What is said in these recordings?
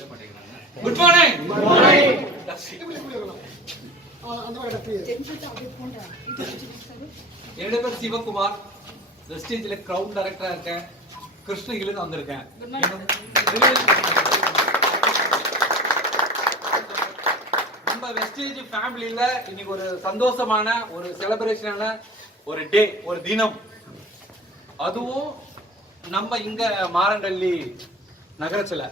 Good morning. Good morning. என்னோட பேர் Sivakumar. வெஸ்டேஜ்ல ground டைரக்டரா இருக்கேன். கிருஷ்ணகிரில வந்திருக்கேன். நம்ம வெஸ்டேஜ் ஃபேமிலில இன்னைக்கு ஒரு சந்தோஷமான ஒரு செலிப்ரேஷனான ஒரு டே, ஒரு தினம். அதுவும் நம்ம இங்க மாரண்டள்ளி நகரத்துல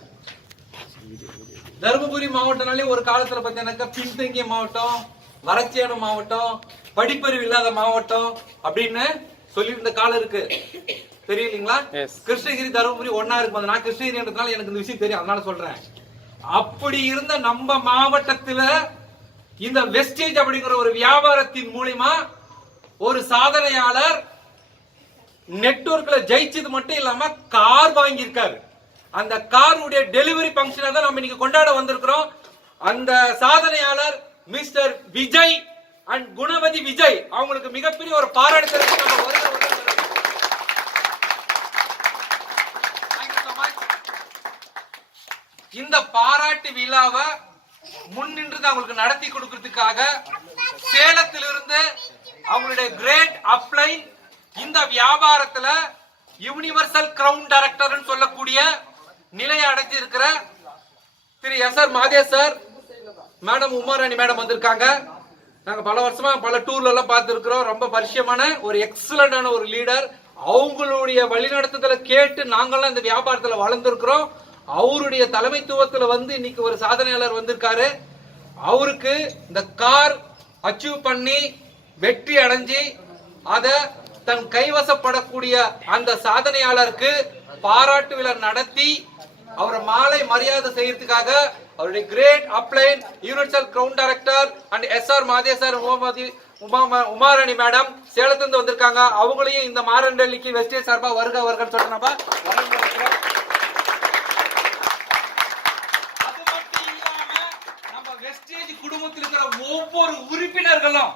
தருமபுரி மாவட்டம்னாலே ஒரு காலத்துல பார்த்தீங்கன்னாக்கா பின்தங்கிய மாவட்டம், வறட்சியான மாவட்டம், படிப்பறிவு இல்லாத மாவட்டம் அப்படின்னு சொல்லியிருந்த காலம் இருக்கு. தெரியலீங்களா? கிருஷ்ணகிரி தருமபுரி ஒன்னா இருக்கும். நான் கிருஷ்ணகிரின்றதுனால எனக்கு இந்த விஷயம் தெரியும், அதனால சொல்றேன். அப்படி இருந்த நம்ம மாவட்டத்துல இந்த வெஸ்டேஜ் அப்படிங்கிற ஒரு வியாபாரத்தின் மூலமா ஒரு சாதனையாளர் நெட்வொர்க்ல ஜெயிச்சது மட்டும் இல்லாம கார் வாங்கியிருக்காரு. அந்த காருடைய டெலிவரி ஃபங்க்ஷனை தான் நம்ம இன்னைக்கு கொண்டாட வந்திருக்கிறோம். அந்த சாதனையாளர் மிஸ்டர் விஜய் அண்ட் குணவதி விஜய், அவங்களுக்கு மிகப்பெரிய ஒரு பாராட்டு. இந்த பாராட்டு விழாவை முன்னின்று அவங்களுக்கு நடத்தி கொடுக்கிறதுக்காக சேலத்திலிருந்து அவங்களுடைய கிரேட் அப்ளைன் இந்த வியாபாரத்துல யூனிவர்சல் கிரவுன் டைரக்டர் சொல்லக்கூடிய நிலையை அடைஞ்சு இருக்கிற Thiru SR. Madesh sir, madam Umarani madam வந்திருக்காங்க. நாங்க பல வருஷமா பல டூர்ல எல்லாம் பார்த்திருக்கிறோம். ரொம்ப பரிச்சயமான ஒரு எக்ஸலண்டான ஒரு லீடர். அவங்களுடைய வழிநடத்துதலை கேட்டு நாங்கெல்லாம் இந்த வியாபாரத்துல வளர்ந்திருக்கிறோம். அவருடைய தலைமைத்துவத்துல இன்னைக்கு ஒரு சாதனையாளர் வந்திருக்காரு. அவருக்கு இந்த கார் அச்சீவ் பண்ணி வெற்றி அடைஞ்சி அத தன் கைவசப்படக்கூடிய அந்த சாதனையாளருக்கு பாராட்டு விழா நடத்தி அவரை மாலை மரியாதை செய்யறதுக்காக அவருடைய great upline universal crown director and SR. Madesh sir, Umarani madam சேலத்திலிருந்து வந்திருக்காங்க. அவங்களையும் இந்த மாரண்டள்ளிக்கு வெஸ்டேஜ் சார்பா வருக வருகன்னு சொல்றேன். அது மட்டும் இல்லாம நம்ம வெஸ்டேஜ் குடும்பத்தில் இருக்கிற ஒவ்வொரு உறுப்பினர்களும்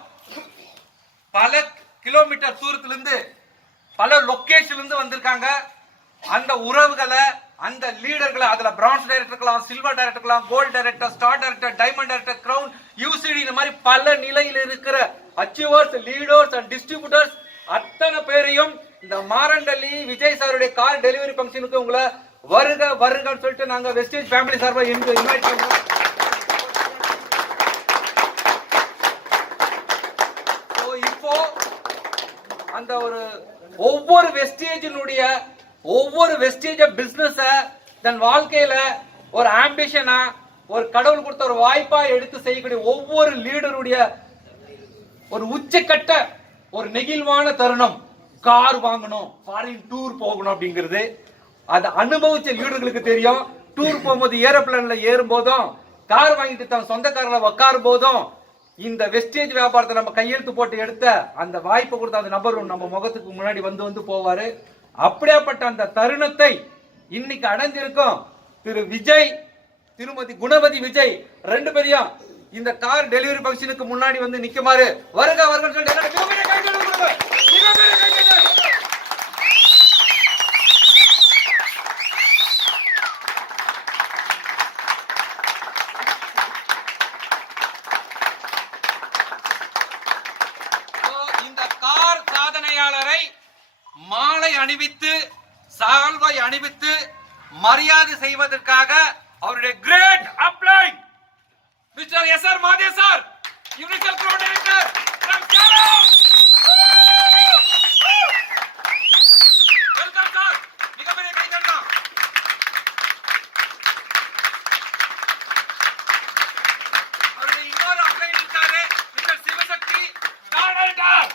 பல கிலோமீட்டர் தூரத்திலிருந்து பல லொகேஷன்ல இருந்து வந்திருக்காங்க. அந்த உறவுகளை, அந்த லீடர்களை, அதுல பிரான்ஸ் டைரக்டர்லாம், சில்வர் டைரக்டர்லாம், gold director, star director, diamond director, crown, UCD, இந்த மாதிரி பல நிலையில் இருக்கிற அச்சீவர்ஸ், லீடர்ஸ் அண்ட் டிஸ்ட்ரிபியூட்டர்ஸ் அத்தனை பேரையும் இந்த மாரண்டள்ளி விஜய் சாருடைய கார் டெலிவரி ஃபங்க்ஷனுக்கு உங்களை வருக வருகன்னு சொல்லிட்டு நாங்க வெஸ்டேஜ் ஃபேமிலி சார்பா இன்வைட் பண்றோம். இப்போ அந்த ஒரு ஒவ்வொரு வெஸ்டேஜினுடைய ஒவ்வொரு வெஸ்டேஜ் பிசினஸ் தன் வாழ்க்கையில ஒரு ஆம்பிஷனா, ஒரு கடவுள் கொடுத்த ஒரு வாய்ப்பா எடுத்து செய்யக்கூடிய ஒவ்வொரு லீடருடைய ஒரு உச்சக்கட்ட ஒரு நெகிழ்வான தருணம் கார் வாங்கணும், ஃபாரின் டூர் போகணும் அப்படிங்கிறது. அதை அனுபவிச்ச லீடர்களுக்கு தெரியும். டூர் போகும்போது ஏரோப்ளேன்ல ஏறும் போதும், கார் வாங்கிட்டு தன் சொந்த கார்ல உட்காரும் போதும், இந்த வெஸ்டேஜ் வியாபாரத்தை நம்ம கையெழுத்து போட்டு எடுத்த அந்த வாய்ப்பை கொடுத்த அந்த நபரும் நம்ம முகத்துக்கு முன்னாடி வந்து போவாரு. அப்படியாப்பட்ட அந்த தருணத்தை இன்னைக்கு அடைஞ்சிருக்கும் திரு விஜய், திருமதி குணவதி விஜய் ரெண்டு பேரையும் இந்த கார் டெலிவரி ஃபங்க்ஷனுக்கு முன்னாடி நிக்குமாறு வருக வருக இந்த கார் சாதனையாளரை மாலை அணிவித்து சால்வை அணிவித்து மரியாதை செய்வதற்காக அவருடைய great upline mister SR. Madesh sir, universal crown director from Kerala. Welcome sir, மிகப்பெரிய கைதட்டலாம். அவருடைய இன்னொரு அப்ளைன் இருக்காரு, மிஸ்டர் சிவசக்தி டைரக்டர்.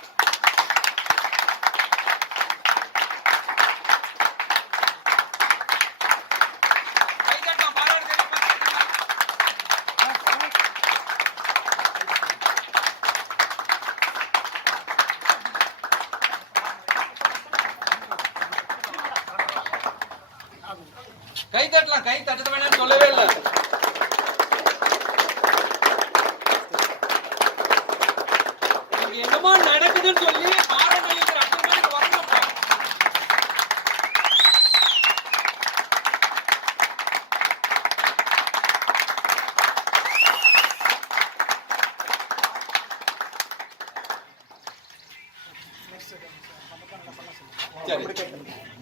கை தட்டலாம், கை தட்ட வேணாம்னு சொல்லவே இல்லை. என்னமோ நடக்குதுன்னு சொல்லி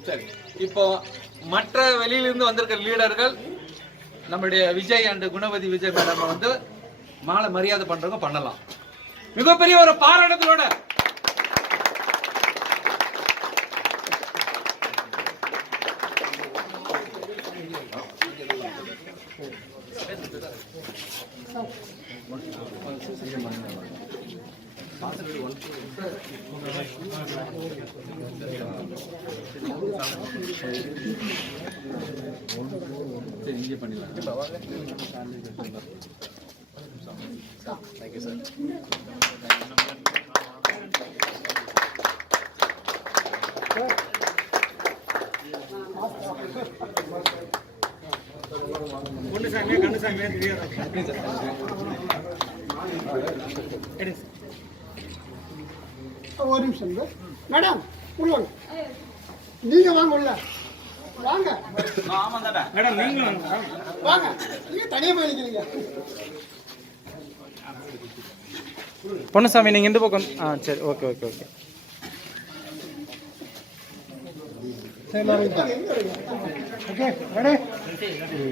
சரி. இப்போ மற்ற வெளியிலிருந்து வந்திருக்கிற லீடர்கள் நம்முடைய Vijay and Gunavathi Vijay madam வந்து மாலை மரியாதை பண்றவங்க பண்ணலாம். மிகப்பெரிய ஒரு பாராட்டத்தோட இங்கே பண்ணிடலாம். Thank you sir. ஒரு நிமிஷம் மேடம் உள்ள நீங்க வாங்க உள்ள வாங்க மேடம் நீங்க வாங்க நீங்க தனியா போய் நிக்கிறீங்க. பொன்னுசாமி நீங்க இந்த பக்கம் சரி ஓகே ஓகே ஓகே சரி ஓகே ரெடி